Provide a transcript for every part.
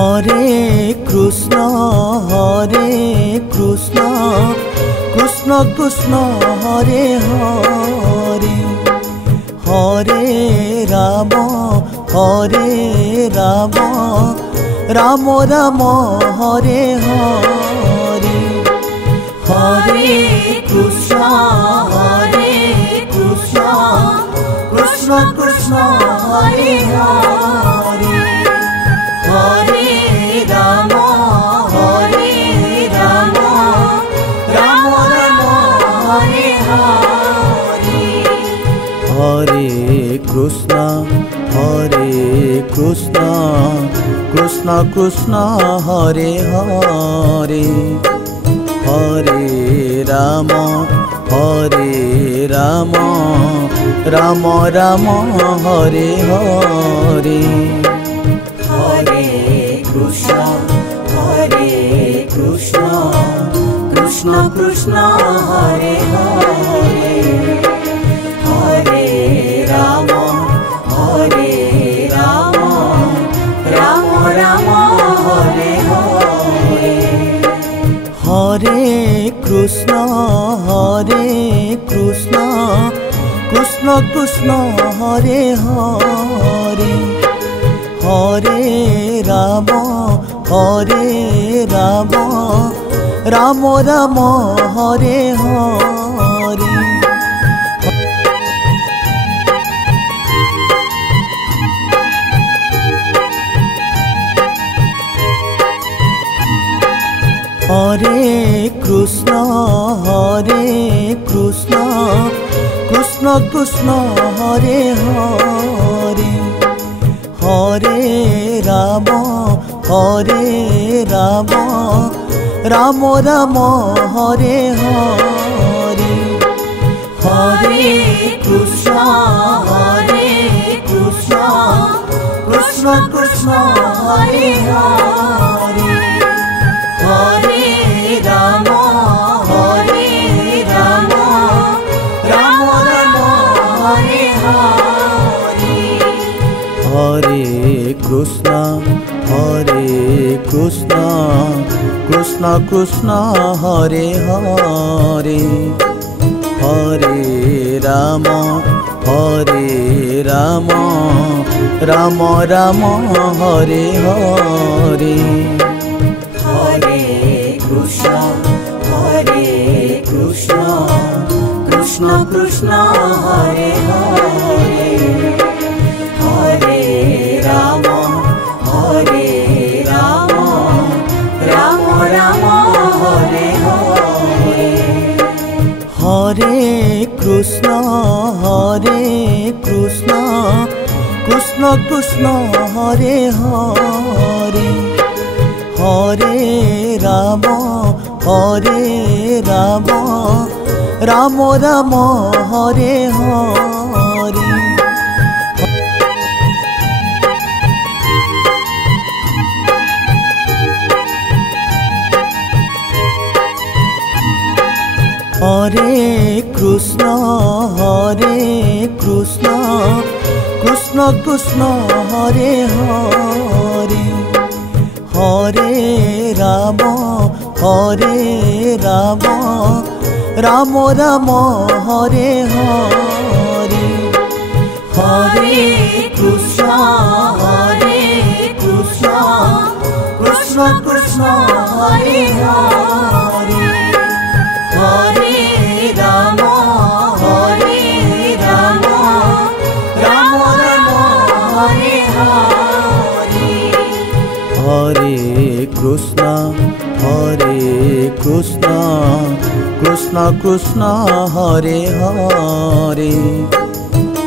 Hare Krishna Krishna Krishna Hare Hare Hare Ram Ram Ram Hare Hare Hare Krishna Krishna Krishna Hare Hare Hare Ram Ram Ram Hare Hare Hare Krishna Krishna Krishna Hare Hare Hare Ram Ram Ram Hare Hare Hare Krishna Krishna Krishna Hare Hare Hare Ram Ram Ram Hare Hare Hare Krishna Krishna Krishna Hare Hare Hare Ram Ram Ram Hare Hare Hare Krishna Krishna Krishna Hare Hare Hare Ram Ram Ram Hare Hare Hare Krishna Krishna Krishna Hare Hare Hare Ram Ram Hare Hare Hare Krishna Krishna Krishna Hare Hare Hare Ram Ram Ram Hare Hare Hare Krishna Krishna Krishna Hare Hare Hare Ram Ram Ram Hare Hare Hare Krishna Krishna Krishna Hare Hare Hare Ram Ram Ram Hare Hare Hare Krishna Krishna Krishna Hare Hare Hare Ram Ram Ram Hare Hare Hare Krishna Krishna Krishna Hare Hare Hare Ram Ram Hare Hare Hare Krishna Krishna Krishna Hare Hare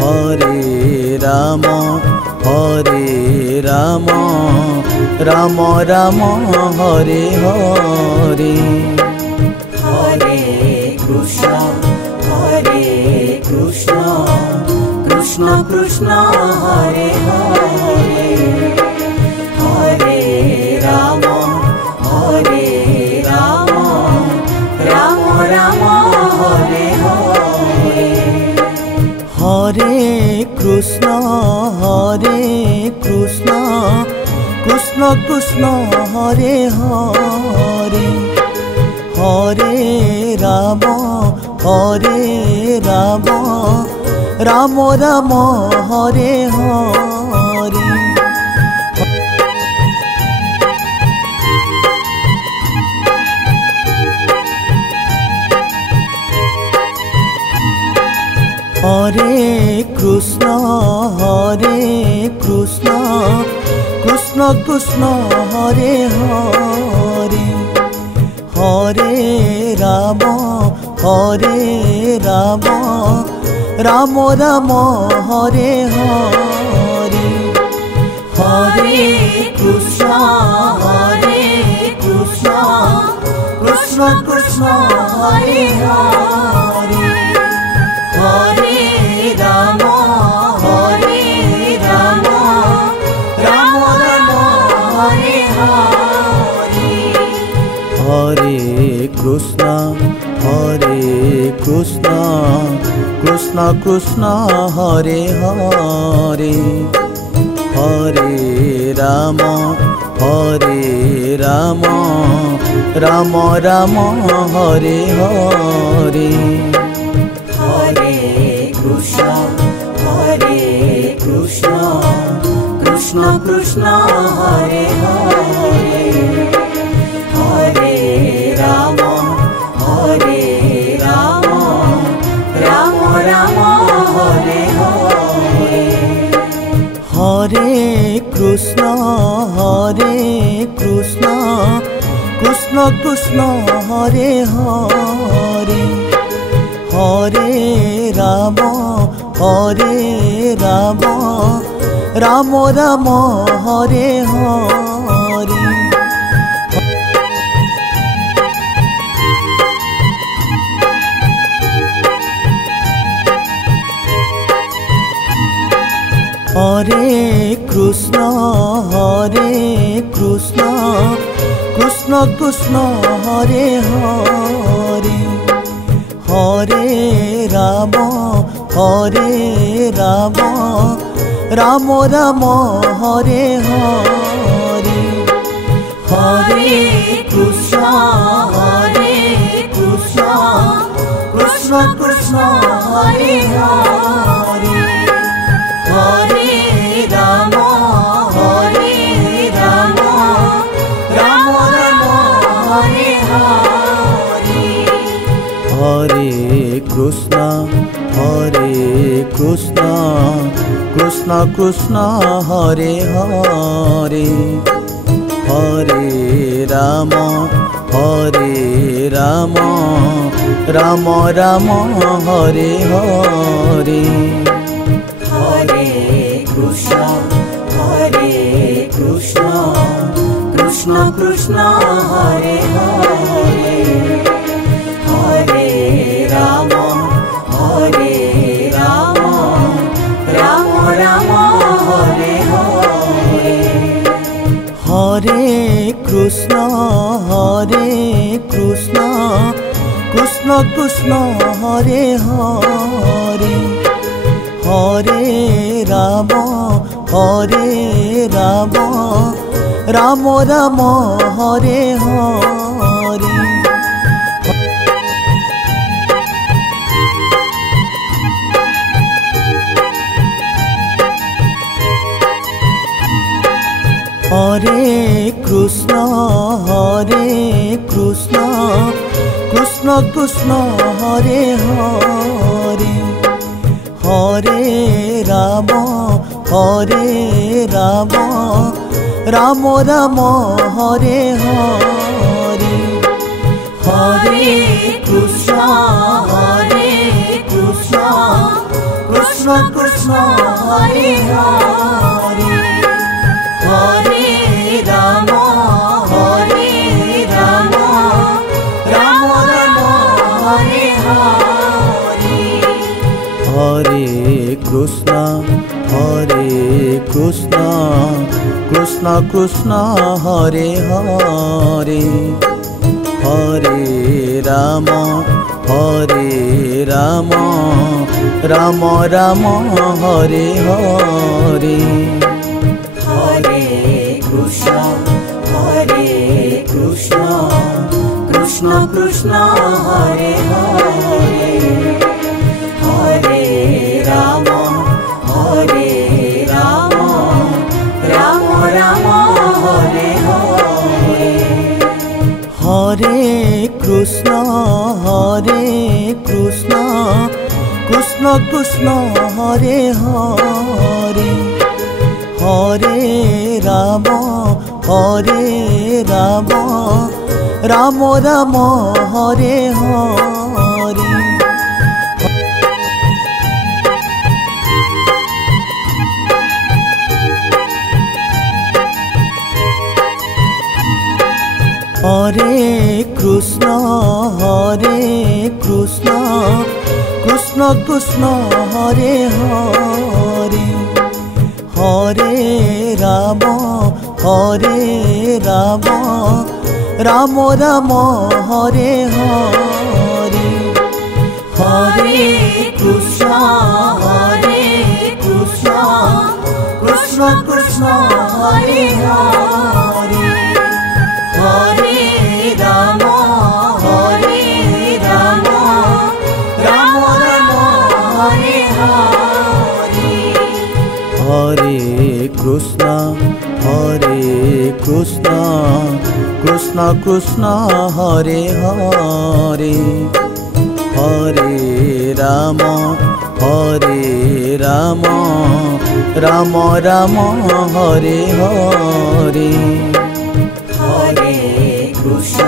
Hare Ram Ram Ram Hare Hare Hare Krishna Krishna Krishna Hare Hare Hare Ram Ram Hare Hare Hare Krishna Krishna Krishna Krishna Hare Hare Hare Ram Ram Ram Hare Hare Hare Krishna Krishna Krishna Hare Hare Hare Ram Ram Ram Hare Hare Hare Krishna Krishna Krishna Hare Hare Hare Ram Ram Ram Hare Hare Hare Krishna Krishna Krishna Hare Hare Hare Ram Ram Ram Hare Hare Hare Krishna Krishna Krishna Hare Hare Hare Ram Ram Ram Hare Hare Hare Krishna Krishna Krishna Hare Hare Hare Ram Ram Ram Hare Hare Hare Krishna Krishna Krishna Hare Hare Hare Ram Ram Ram Hare Hare Hare Krishna Krishna Krishna Hare Hare Hare Ram Ram Ram Hare Hare Hare Krishna Krishna Krishna Hare Hare Hare Ram Ram Ram Hare Hare Hare Krishna Krishna Krishna Hare Hare Hare Ram Ram Ram Hare Hare Hare Krishna Krishna Krishna Hare Hare Hare Ram Ram Ram Hare Hare Hare Krishna Krishna Krishna Hare Hare Hare Ram Ram Ram Hare Hare Hare Krishna Krishna Krishna Hare Hare Hare Ram Ram Ram Hare Hare Hare Krishna Krishna Krishna Hare Hare Hare Ram Ram Ram Hare Hare Hare Krishna, Hare Krishna, Krishna Krishna, Hare Hare, Hare Rama, Hare Rama, Rama Rama, Hare Hare. Hare Krishna, Krishna Krishna, Hare Hare, Hare Rama, Rama Rama, Hare Hare. Hare Krishna, Krishna Krishna, Hare Hare, Hare Rama, Rama Rama, Hare Hare. Hare Krishna, Krishna Krishna, Hare Hare, Hare Rama, Rama Rama, Hare Hare. Hare Krishna, Krishna Krishna, Hare Hare, Hare Rama, Rama Rama, Hare Hare. Hare Krishna,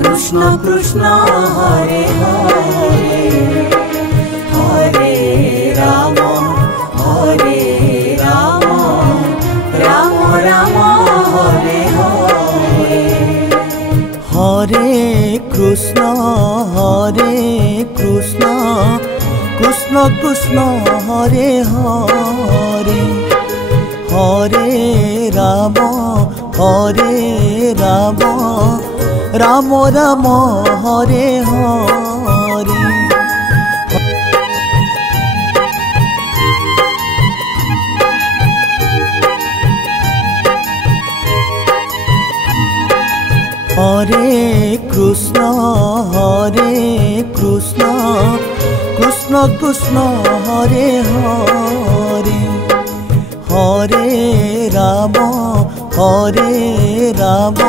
Krishna Krishna, Hare Hare, Hare Rama, Rama Rama, Hare Hare. Hare Krishna, Krishna Krishna, Hare Hare, Hare Rama, Rama Rama, Hare Hare. Hare Krishna, Krishna Krishna, Hare Hare, Hare Rama,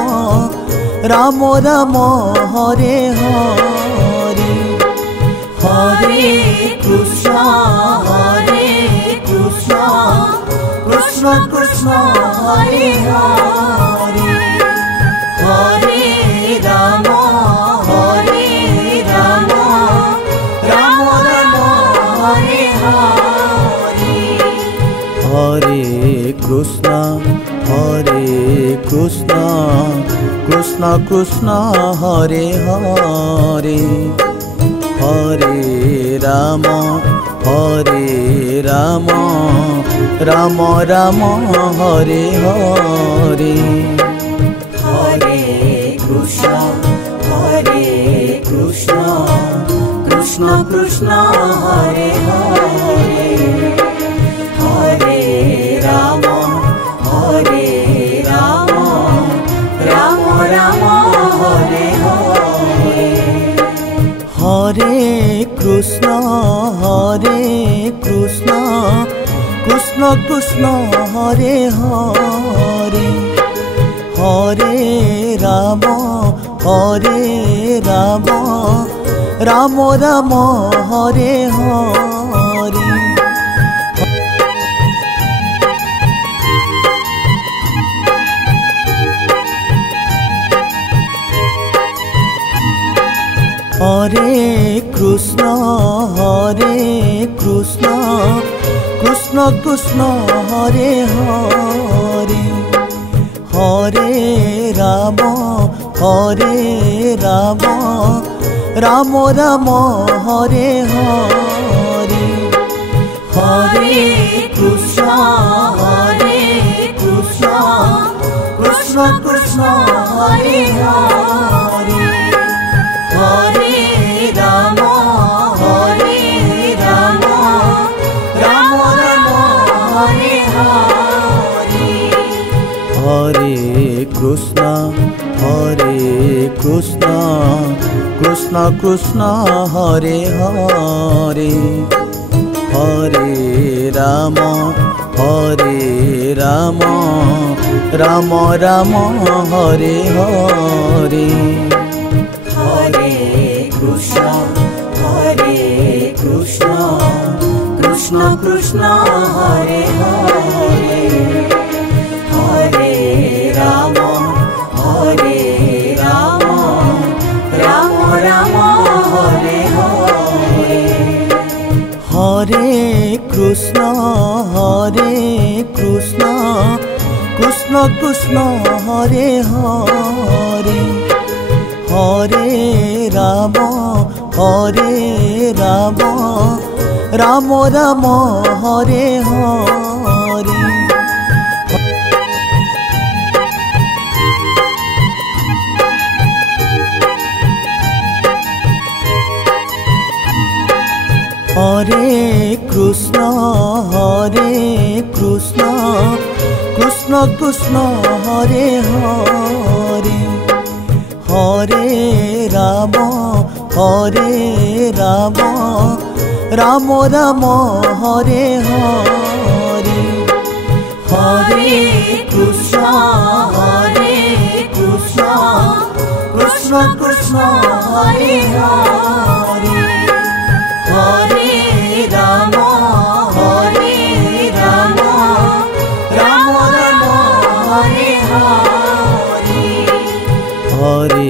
Rama Rama, Hare Hare. Hare Krishna, Krishna Krishna, Hare Hare, Hare Rama, Rama Rama, Hare Hare. Hare Krishna, Krishna Krishna, Hare Hare, Hare Rama, Rama Rama, Hare Hare. Hare Krishna, Krishna Krishna, Hare Hare, Hare Rama, Rama Rama, Hare Hare. Hare Krishna, Krishna Krishna, Hare Hare, Hare Rama, Rama Rama, Hare Hare. Hare Krishna, Krishna Krishna, Hare Hare, Hare Rama, Rama Rama, Hare Hare. Hare Krishna, Krishna Krishna, Hare Hare, Hare Rama, Rama Rama, Hare Hare. Krishna Krishna Krishna Hare Hare Hare Ram Ram Ram Hare Hare Hare Krishna Krishna Krishna Hare Hare Hare Ram Ram Ram Hare Hare Hare Krishna Krishna Krishna Hare Hare Hare Ram Ram Ram Hare Hare Hare Krishna Krishna Krishna Hare Hare Hare Ram Ram Ram Hare Hare Hare Krishna Krishna Krishna Hare Hare Hare Ram Ram Ram Hare Hare Hare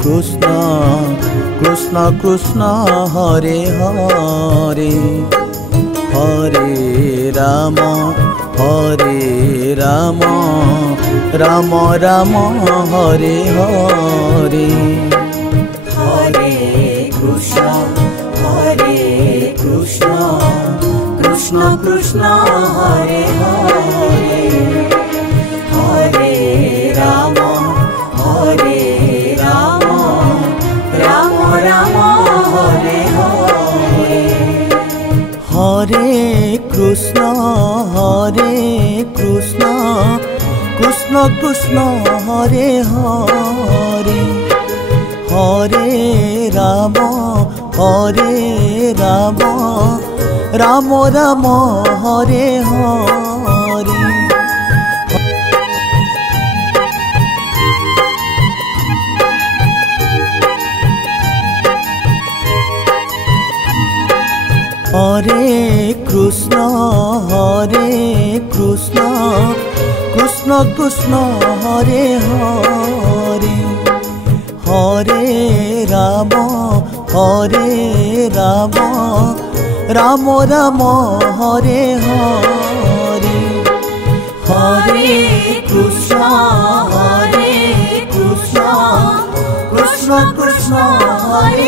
Krishna Krishna Krishna Hare Hare Hare Ram Ram Ram Hare Hare Hare Krishna Krishna Krishna Hare Hare Hare Ram Ram Ram Hare Hare Hare Krishna Krishna Krishna Hare Hare Hare Ram Ram Ram Hare Hare Hare Krishna Krishna Krishna Hare Hare Hare Ram Ram Ram Hare Hare Hare Krishna Krishna Krishna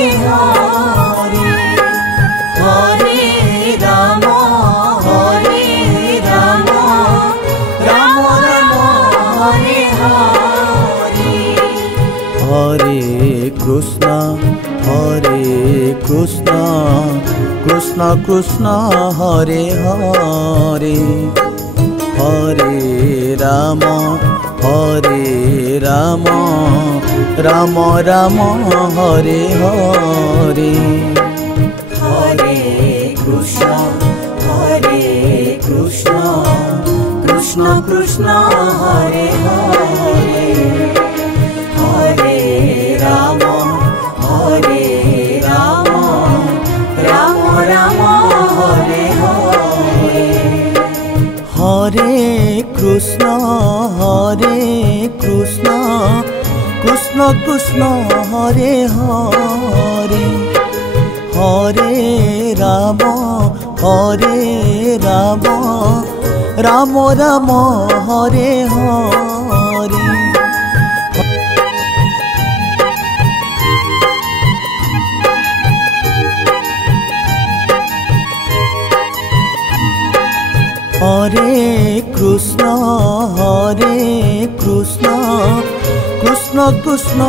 Hare Hare Hare Ram Ram Ram Hare Hare Hare Krishna Krishna Krishna Hare Hare Hare Ram Ram Ram Hare Hare Hare Krishna Krishna Krishna Hare Hare Hare Ram Ram Ram Hare Hare Hare Krishna Krishna Krishna Hare Hare Hare Ram Ram Ram Hare Hare Hare Krishna Krishna Krishna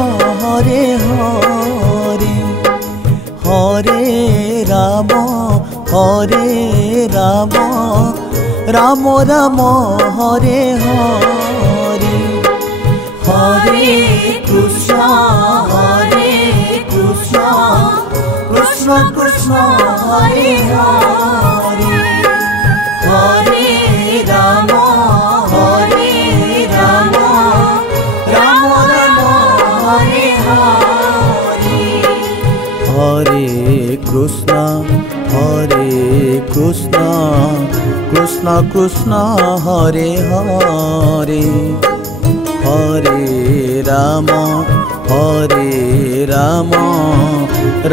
Hare Hare Hare Ram Ram Ram Hare Hare Hare Krishna Krishna Krishna Hare Hare Hare Ram Ram Ram Hare Hare Hare Krishna Krishna Krishna Hare Hare Hare Ram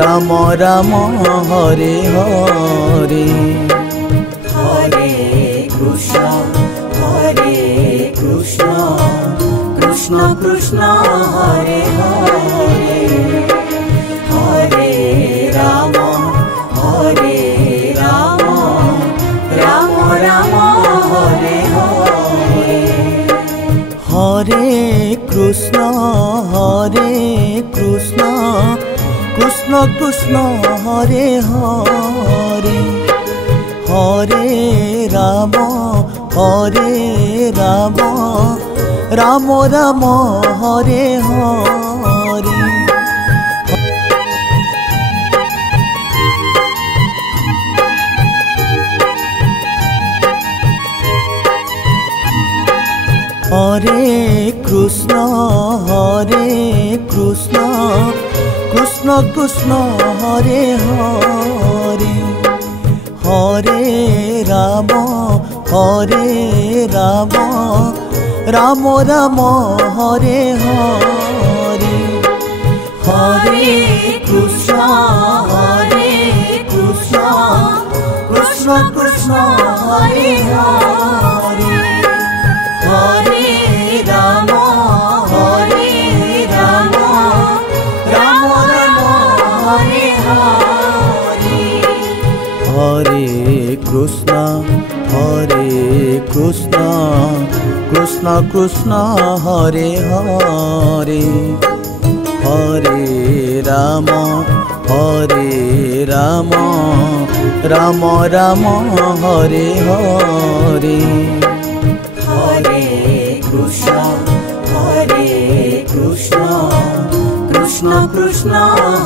Ram Ram Hare Hare Hare Krishna Krishna Krishna Hare Hare Hare Ram Ram Ram Hare Hare Hare Krishna Krishna Krishna Hare Hare Hare Ram Ram Ram Hare Hare Hare Krishna Krishna Krishna Hare Hare Hare Ram Ram Ram Hare Hare Hare Krishna Krishna Krishna Hare Hare Hare Ram Ram Ram Hare Hare Hare Krishna Krishna Hare Hare Hare Ram Ram Ram Hare Hare Hare Krishna Krishna Krishna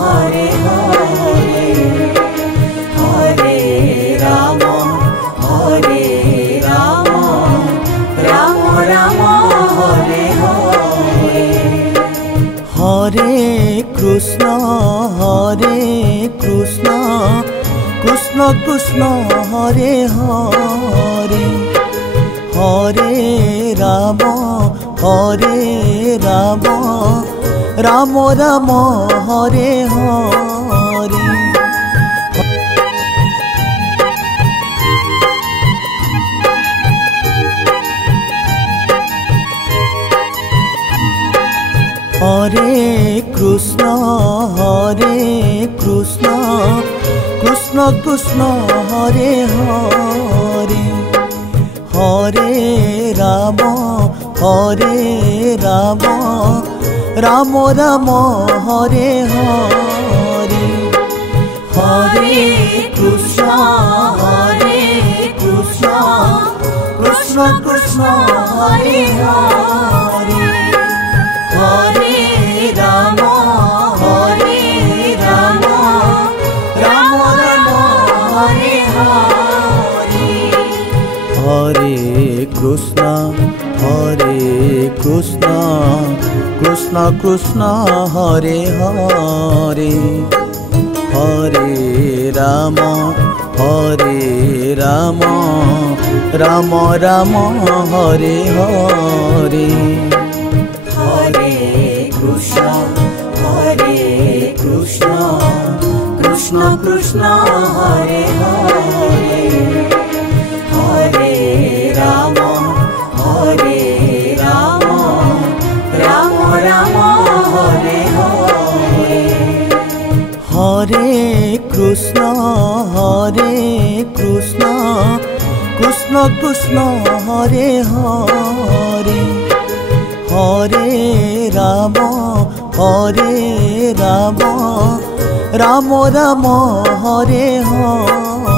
Hare Hare Hare Ram Ram Ram Hare Hare Hare Krishna Krishna Krishna Hare Hare Hare Ram Ram Ram Hare Hare Hare Krishna Krishna Krishna Hare Hare Hare Ram Ram Ram Hare Hare Hare Krishna Krishna Krishna Hare Hare Hare Ram Ram Ram Hare Hare Hare Krishna Krishna Krishna Hare Hare Hare Ram Ram Ram Hare Hare Hare Krishna Krishna Krishna Hare Hare Hare Ram Ram Ram Hare Hare Hare Krishna Krishna Krishna Hare Hare Hare Ram Ram Ram Hare Hare